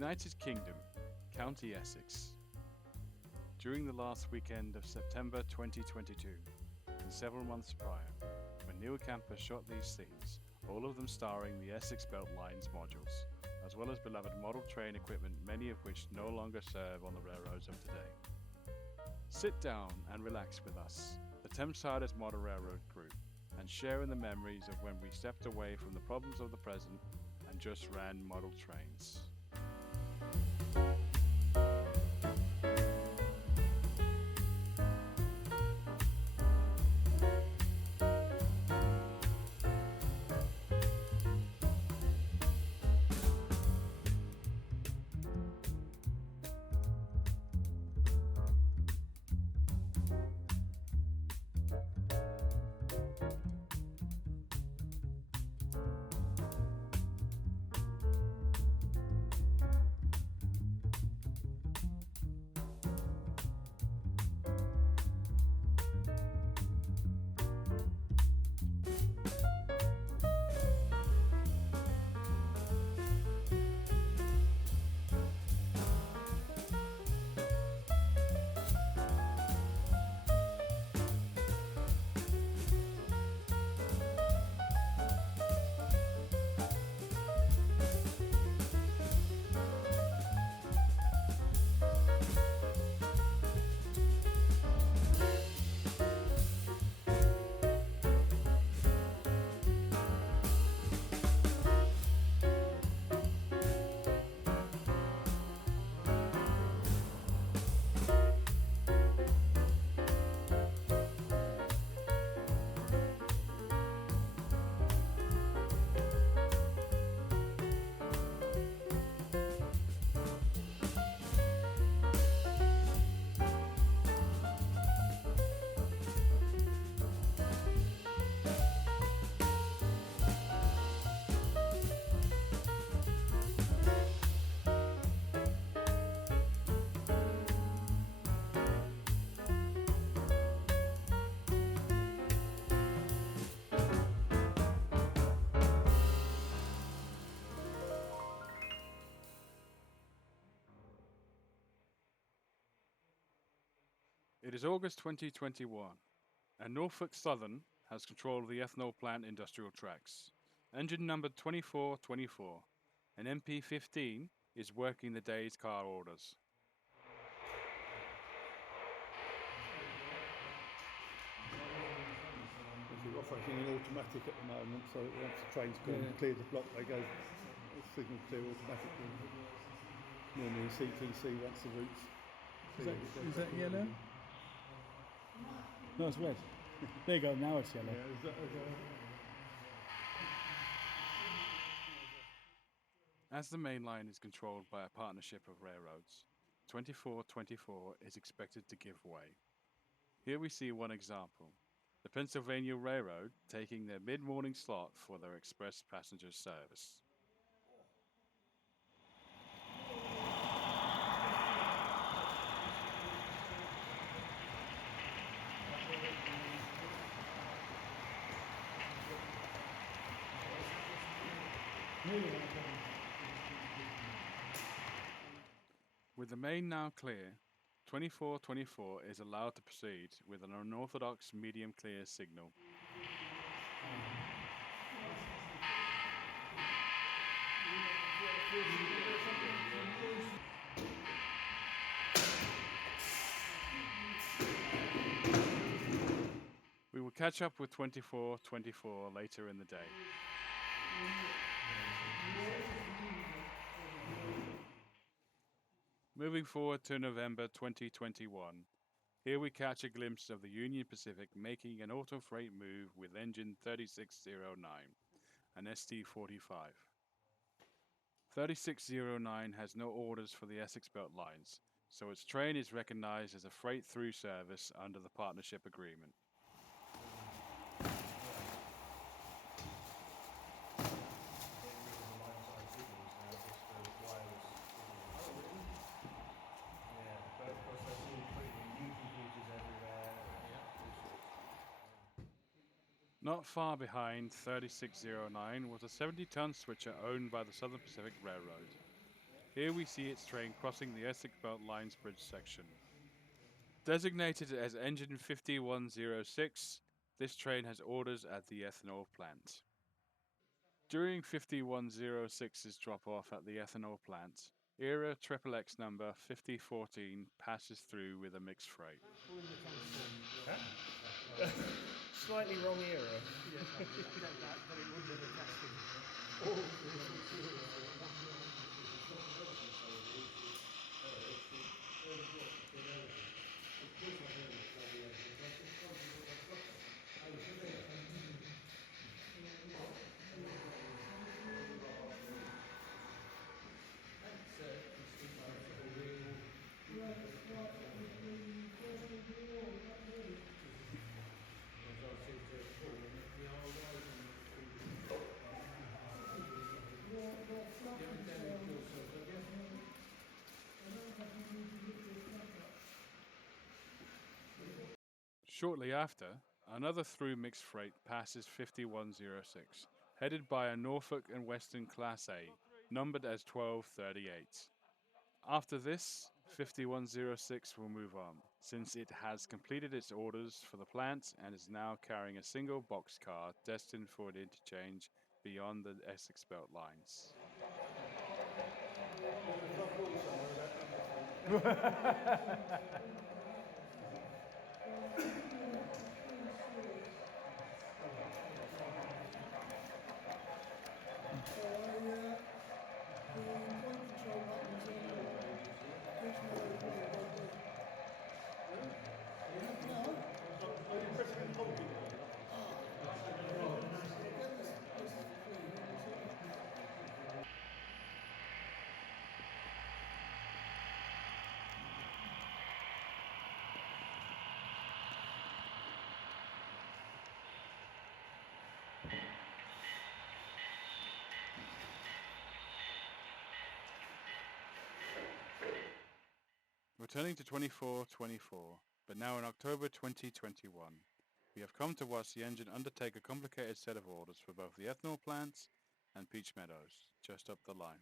United Kingdom, County Essex. During the last weekend of September 2022, and several months prior, when Neil Camper shot these scenes, all of them starring the Essex Beltlines modules, as well as beloved model train equipment, many of which no longer serve on the railroads of today. Sit down and relax with us, the Thamessiders Model Railroad Group, and share in the memories of when we stepped away from the problems of the present and just ran model trains. It is August 2021, and Norfolk Southern has control of the ethanol plant industrial tracks. Engine number 2424, and MP15 is working the day's car orders. We're operating in automatic at the moment, so once the train's gone and cleared the block, they go signal clear automatically. Normally in CTC once the route's Is that yellow? No, it's red. There you go, now it's yellow. As the main line is controlled by a partnership of railroads, 2424 is expected to give way. Here we see one example, the Pennsylvania Railroad taking their mid-morning slot for their express passenger service. With the main now clear, 2424 is allowed to proceed with an unorthodox medium clear signal. We will catch up with 2424 later in the day. Moving forward to November 2021, here we catch a glimpse of the Union Pacific making an auto freight move with engine 3609, an ST45. 3609 has no orders for the Essex Beltlines, so its train is recognized as a freight through service under the partnership agreement. Not far behind 3609 was a 70-ton switcher owned by the Southern Pacific Railroad. Here we see its train crossing the Essex Belt Lines bridge section. Designated as engine 5106, this train has orders at the ethanol plant. During 5106's drop-off at the ethanol plant, ERA XXX number 5014 passes through with a mixed freight. Slightly wrong era. Shortly after, another through mixed freight passes 5106, headed by a Norfolk and Western Class A, numbered as 1238. After this, 5106 will move on, since it has completed its orders for the plant and is now carrying a single boxcar destined for an interchange beyond the Essex Belt lines. Returning to 2424, but now in October 2021, we have come to watch the engine undertake a complicated set of orders for both the ethanol plants and Peach Meadows, just up the line.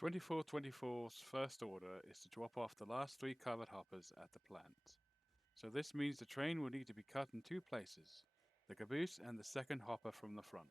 Twenty-four 24's first order is to drop off the last 3 covered hoppers at the plant. So this means the train will need to be cut in 2 places, the caboose and the second hopper from the front.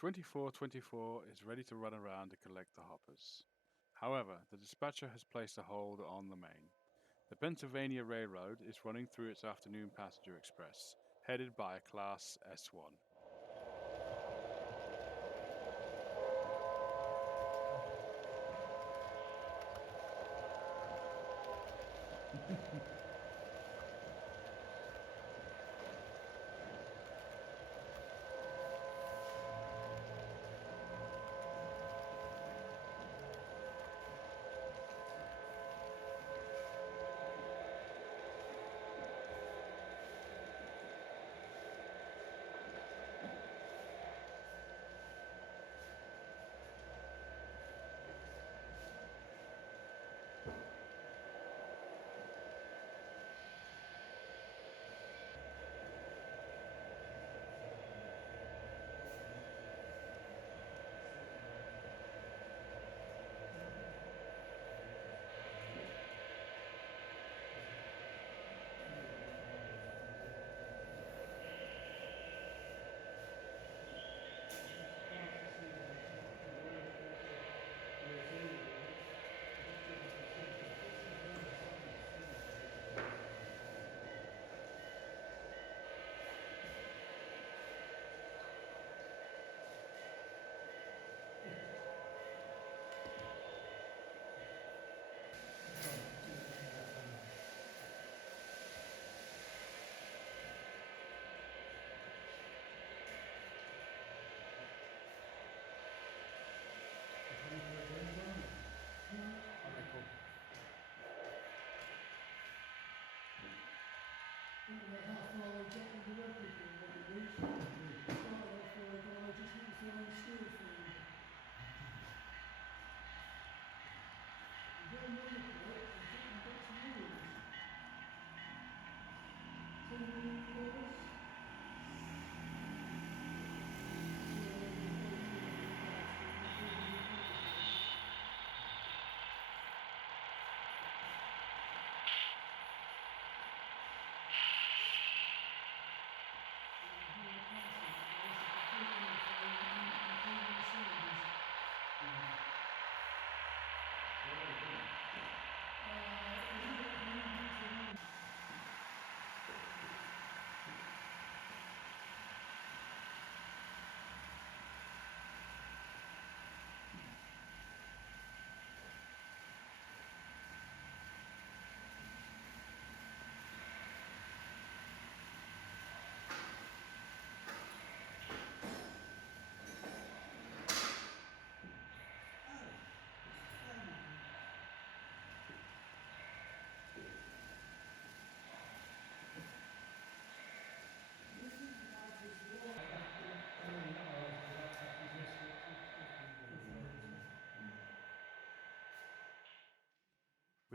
Twenty-four 24 is ready to run around to collect the hoppers. However, the dispatcher has placed a hold on the main. The Pennsylvania Railroad is running through its afternoon passenger express, headed by a Class S1.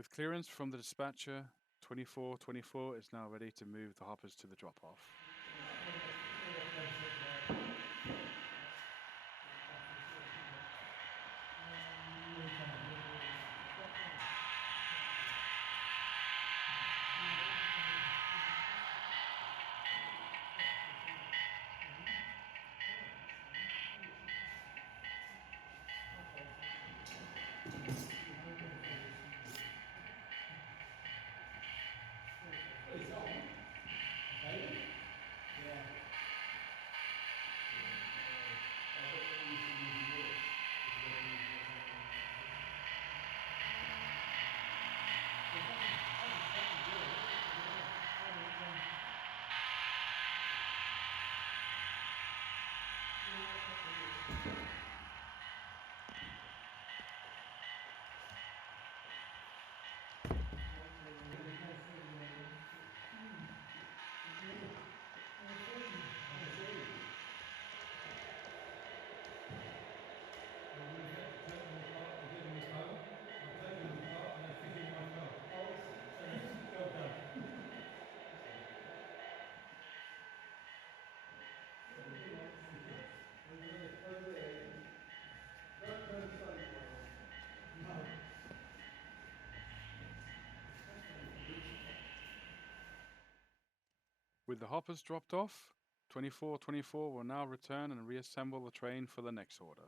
With clearance from the dispatcher, 2424 is now ready to move the hoppers to the drop-off. With the hoppers dropped off, 2424 will now return and reassemble the train for the next order.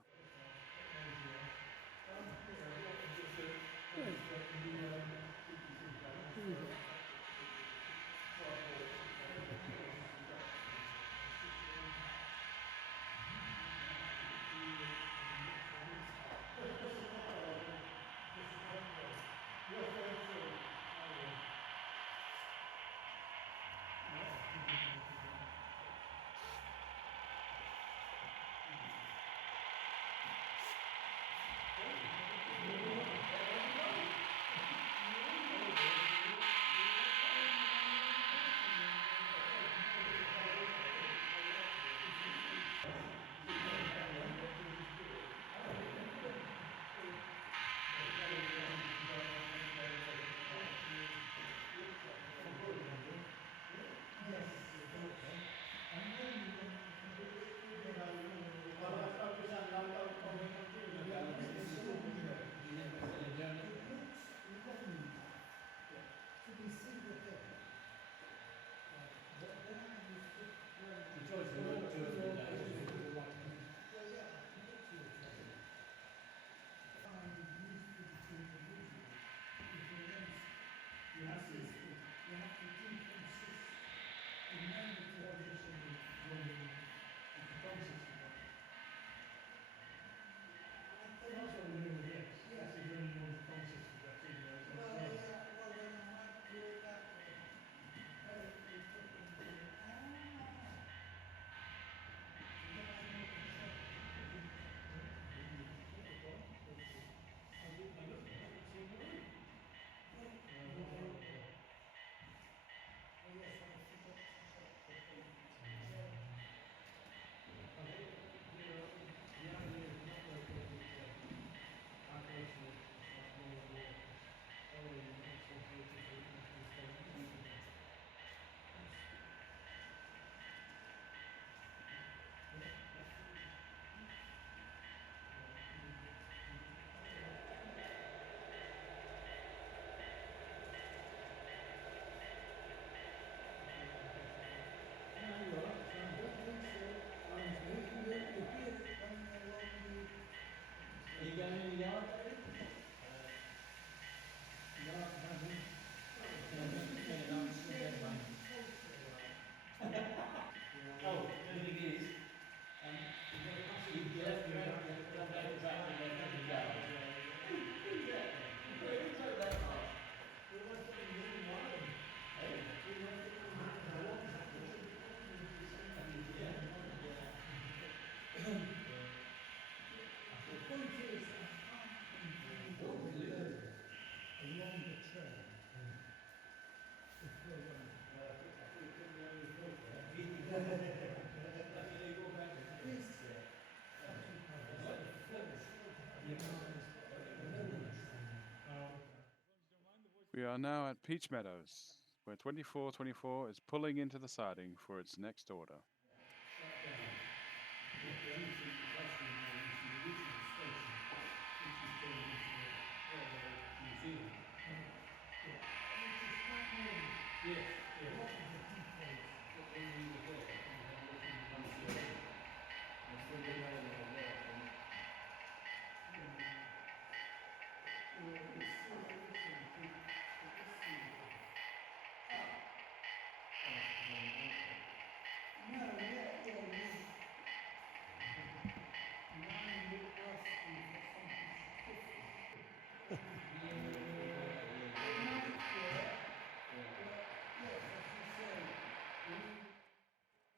are now at Peach Meadows, where 2424 is pulling into the siding for its next order.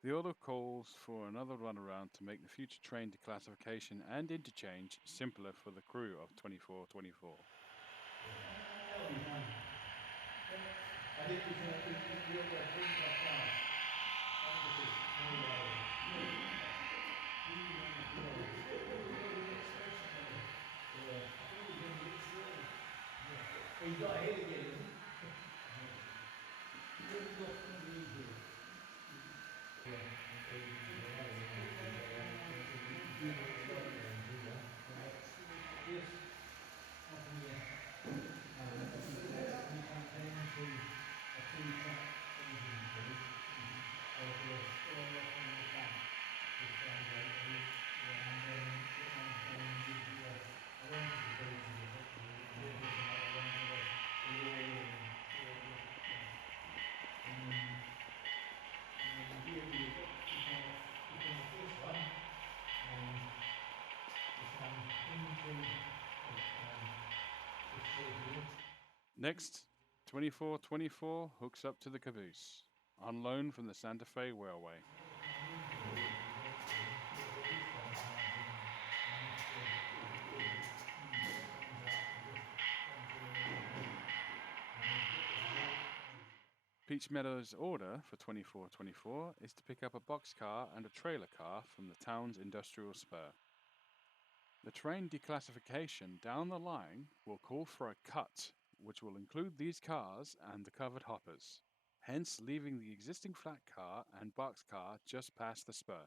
The order calls for another runaround to make the future train declassification and interchange simpler for the crew of 2424. Next, 2424 hooks up to the caboose, on loan from the Santa Fe Railway. Peach Meadows' order for 2424 is to pick up a boxcar and a trailer car from the town's industrial spur. The train declassification down the line will call for a cut, which will include these cars and the covered hoppers, hence leaving the existing flat car and boxcar just past the spur.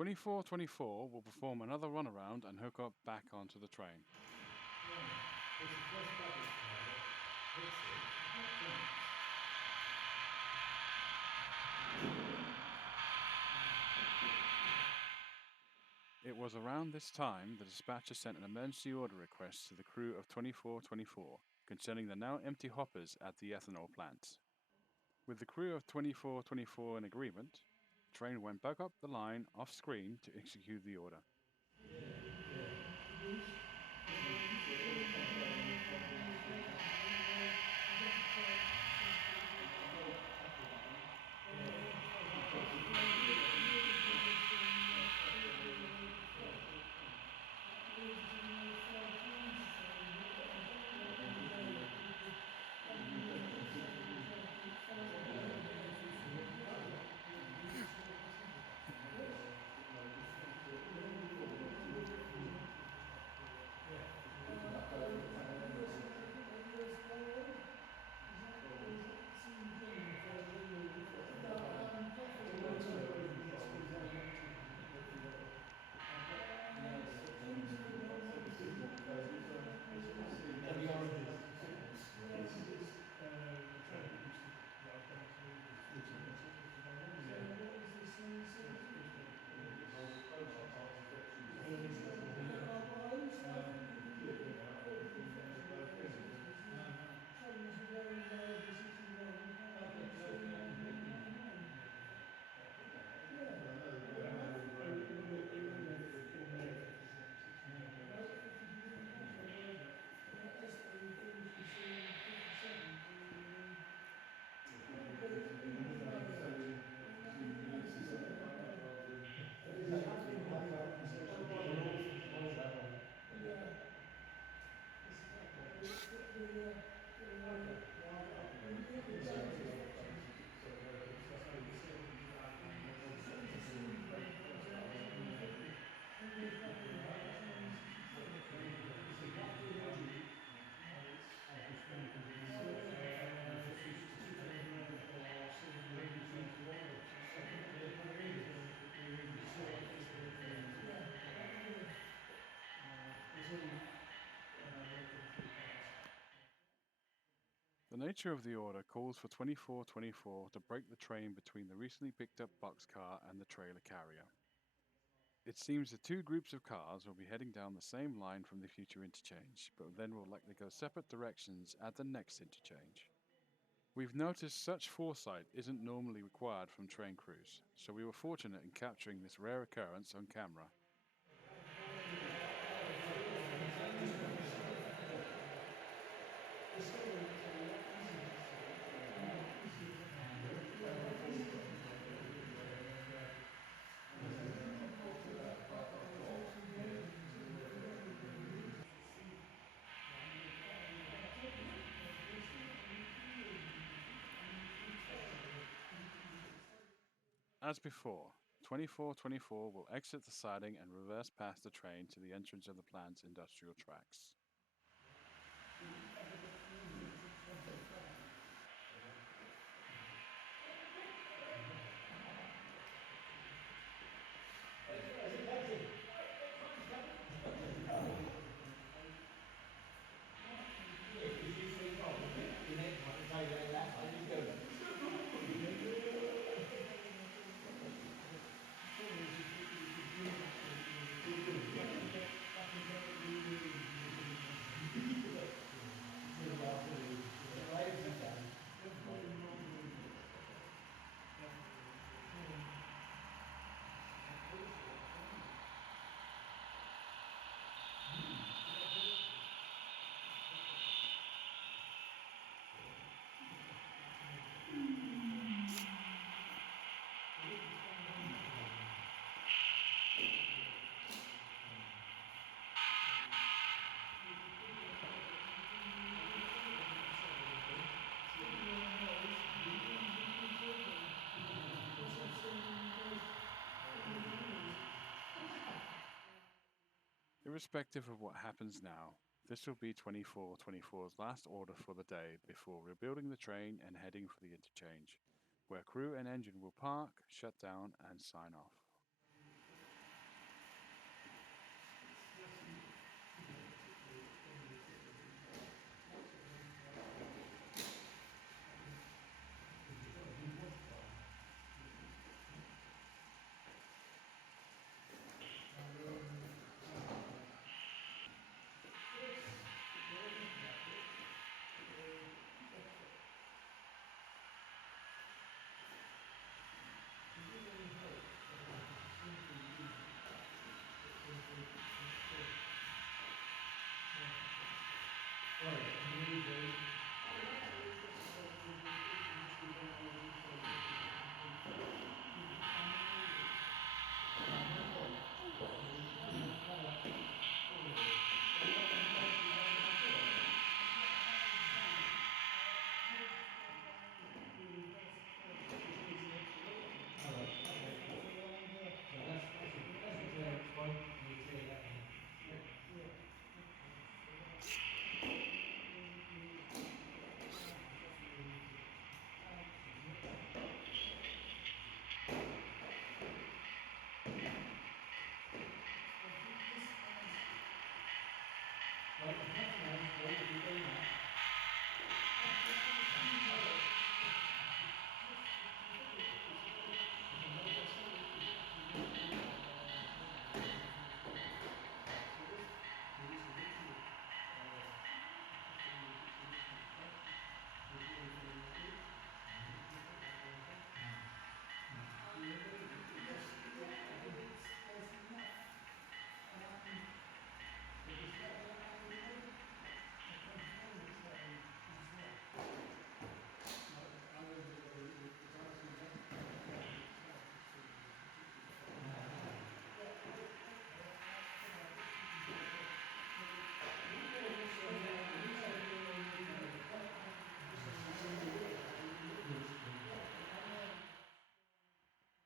2424 will perform another runaround and hook up back onto the train. It was around this time the dispatcher sent an emergency order request to the crew of 2424 concerning the now empty hoppers at the ethanol plant. With the crew of 2424 in agreement, the train went back up the line off screen to execute the order. The nature of the order calls for 2424 to break the train between the recently picked up boxcar and the trailer carrier. It seems the two groups of cars will be heading down the same line from the future interchange, but then will likely go separate directions at the next interchange. We've noticed such foresight isn't normally required from train crews, so we were fortunate in capturing this rare occurrence on camera. As before, 2424 will exit the siding and reverse past the train to the entrance of the plant's industrial tracks. Irrespective of what happens now, this will be 2424's last order for the day before rebuilding the train and heading for the interchange, where crew and engine will park, shut down, and sign off.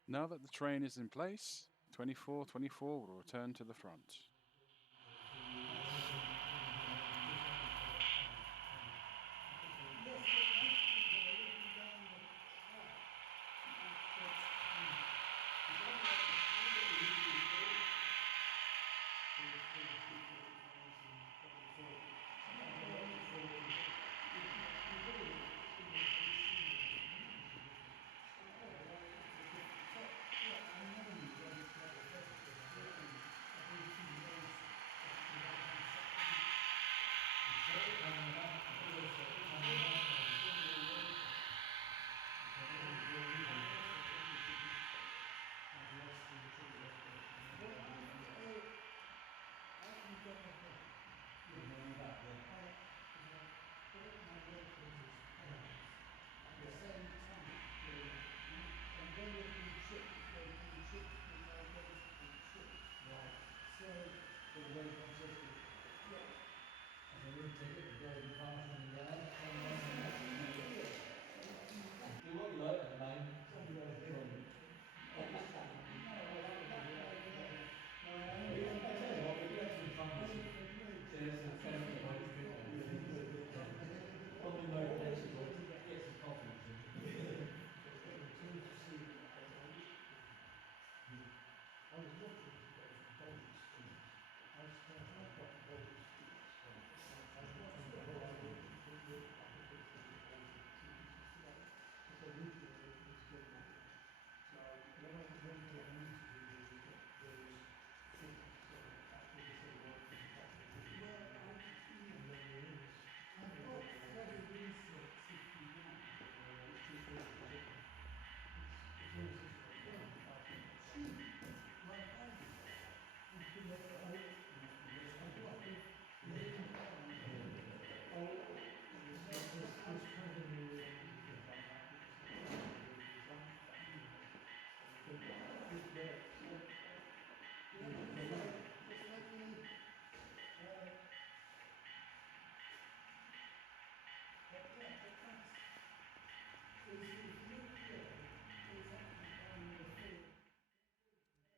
Now that the train is in place, 2424 will return to the front.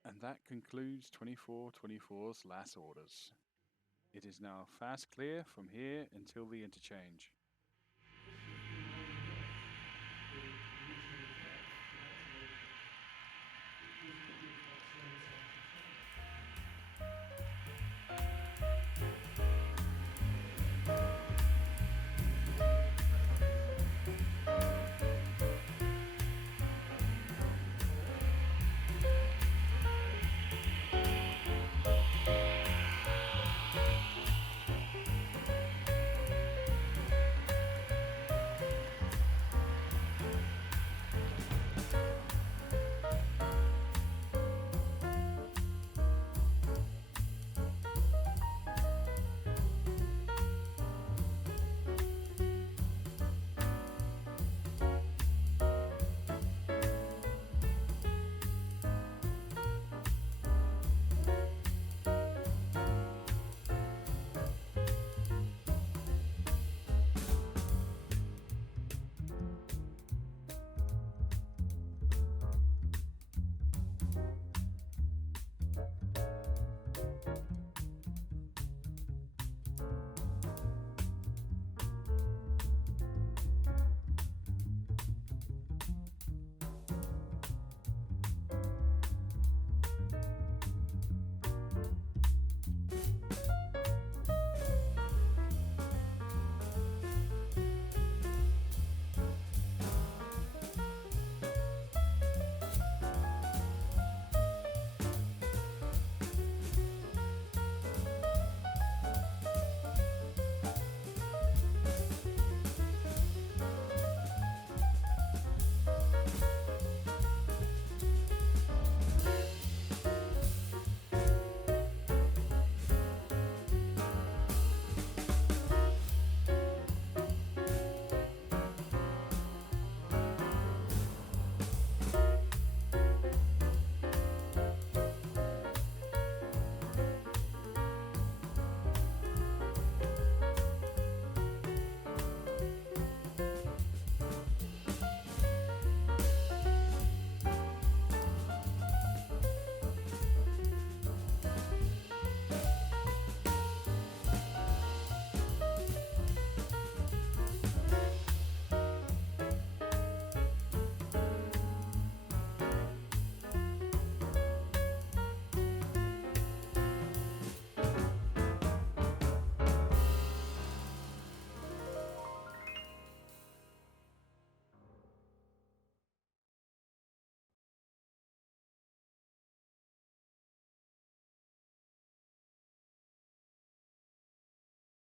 And that concludes 2424's last orders. It is now fast clear from here until the interchange.